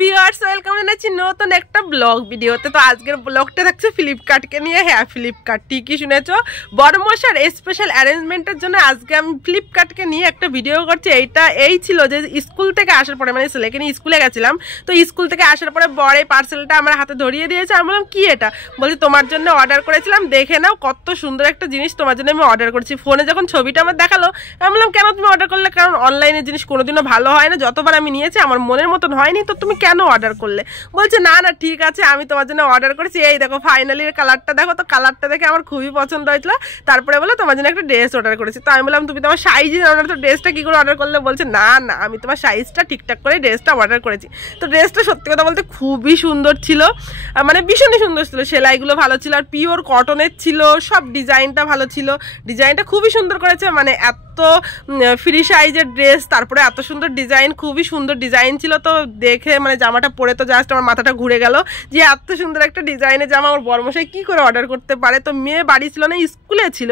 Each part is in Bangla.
ভিউয়ার্স, ওয়েলকাম জানাচ্ছি নতুন একটা ব্লগ ভিডিওতে। তো আজকের ব্লগটা থাকছে ফ্লিপকার্টকে নিয়ে। হ্যাঁ, ফ্লিপকার্ট ঠিকই শুনেছো, বড়মশার স্পেশাল অ্যারেঞ্জমেন্টের জন্য আজকে আমি ফ্লিপকার্টকে নিয়ে একটা ভিডিও করছি। এই ছিল যে স্কুল থেকে আসার পরে, মানে ছেলেকে নিয়ে স্কুলে গেছিলাম, তো স্কুল থেকে আসার পরে বড় পার্সেলটা আমার হাতে ধরিয়ে দিয়েছে। আমি বললাম কি এটা, বলছি তোমার জন্য অর্ডার করেছিলাম, দেখে নাও কত সুন্দর একটা জিনিস তোমার জন্য আমি অর্ডার করেছি। ফোনে যখন ছবিটা আমার দেখালো, আমি বললাম কেন তুমি অর্ডার করলে? কারণ অনলাইনের জিনিস কোনোদিনও ভালো হয় না, যতবার আমি নিয়েছি আমার মনের মতন হয়নি, তো তুমি কেন অর্ডার করলে? বলছে না না ঠিক আছে, আমি তোমার জন্য অর্ডার করেছি, এই দেখো ফাইনালি কালারটা দেখো। তো কালারটা দেখে আমার খুবই পছন্দ হয়েছিল। তারপরে বলে তোমার জন্য একটা ড্রেস অর্ডার করেছি। তো আমি বললাম তুমি তোমার সাইজই জানো না, তো ড্রেসটা কী করে অর্ডার করলে? বলছে না না, আমি তোমার সাইজটা ঠিকঠাক করে ড্রেসটা অর্ডার করেছি। তো ড্রেসটা সত্যি কথা বলতে খুবই সুন্দর ছিল, মানে ভীষণই সুন্দর ছিল। সেলাইগুলো ভালো ছিল, আর পিওর কটনের ছিল, সব ডিজাইনটা ভালো ছিল, ডিজাইনটা খুবই সুন্দর করেছে। মানে এত ফ্রি সাইজের ড্রেস, তারপরে এত সুন্দর ডিজাইন, খুবই সুন্দর ডিজাইন ছিল। তো দেখে মানে জামাটা পরে তো জাস্ট আমার মাথাটা ঘুরে গেল যে এত সুন্দর একটা ডিজাইনের জামা আমার বড়মশাই কি করে অর্ডার করতে পারে। তো মেয়ে বাড়ি ছিল না, স্কুলে ছিল।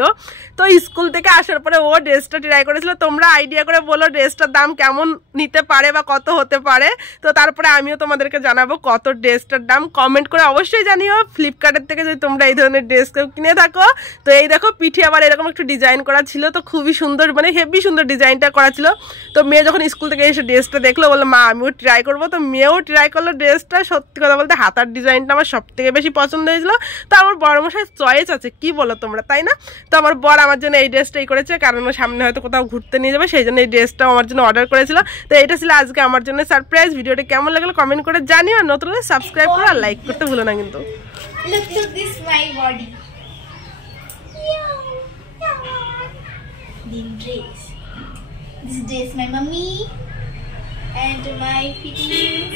তো স্কুল থেকে আসার পরে ও ড্রেসটা ট্রাই করেছিল। তোমরা আইডিয়া করে বলো ড্রেসটার দাম কেমন নিতে পারে বা কত হতে পারে। তো তারপরে আমিও তোমাদেরকে জানাবো কত ড্রেসটার দাম, কমেন্ট করে অবশ্যই জানিও। ফ্লিপকার্টের থেকে যদি তোমরা এই ধরনের ড্রেস কেউ কিনে থাকো। তো এই দেখো পিঠে আবার এরকম একটু ডিজাইন করা ছিল, তো খুবই সুন্দর, মানে হেভি সুন্দর ডিজাইনটা করা ছিল। তো মেয়ে যখন স্কুল থেকে এসে ড্রেসটা দেখলো, বললো মা আমিও ট্রাই করবো। তো মেয়েও ট্রাই করলো ড্রেসটা। সত্যি কথা বলতে হাতার ডিজাইনটা আমার সব থেকে বেশি পছন্দ হয়েছিল। তো আমার বড়মশাই চয়েস আছে, কি বলো তোমরা, তাই না? তো আমার বর আমার জন্য এই ড্রেসটাই করেছে, কারণ সামনে হয়তো কোথাও ঘুরতে নিয়ে যাবে, সেই জন্য এই ড্রেসটাও আমার জন্য অর্ডার করেছিল। তো এটা ছিল আজকে আমার জন্য সারপ্রাইজ। ভিডিওটা কেমন লাগলো কমেন্ট করে জানিও, আর নতুন হলে সাবস্ক্রাইব করো আর লাইক করতে ভুলো না কিন্তু। Look to this my body. The dress. This dress my mummy and my fittings.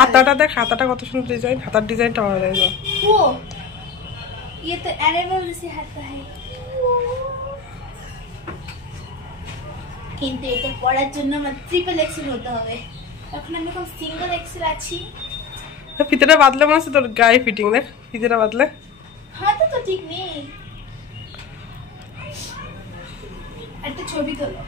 হাতাটা দেখ, হাতাটা কত সুন্দর ডিজাইন, হাতার ডিজাইনটা ভালো লাগলো। वो ये तो एनिमल जैसे हाता है, কিন্তু এটা পরার জন্য আমার ট্রিপল এক্সেল হতে হবে। এখন আমি এখন সিঙ্গেল এক্সেল আছি। ফিতেটা বাদলে মনে হচ্ছে তোর গায়ে ফিটিং, দেখ ফিতেটা বাদলে। হাতে তো ঠিক নেই, একটা ছবি তোলো।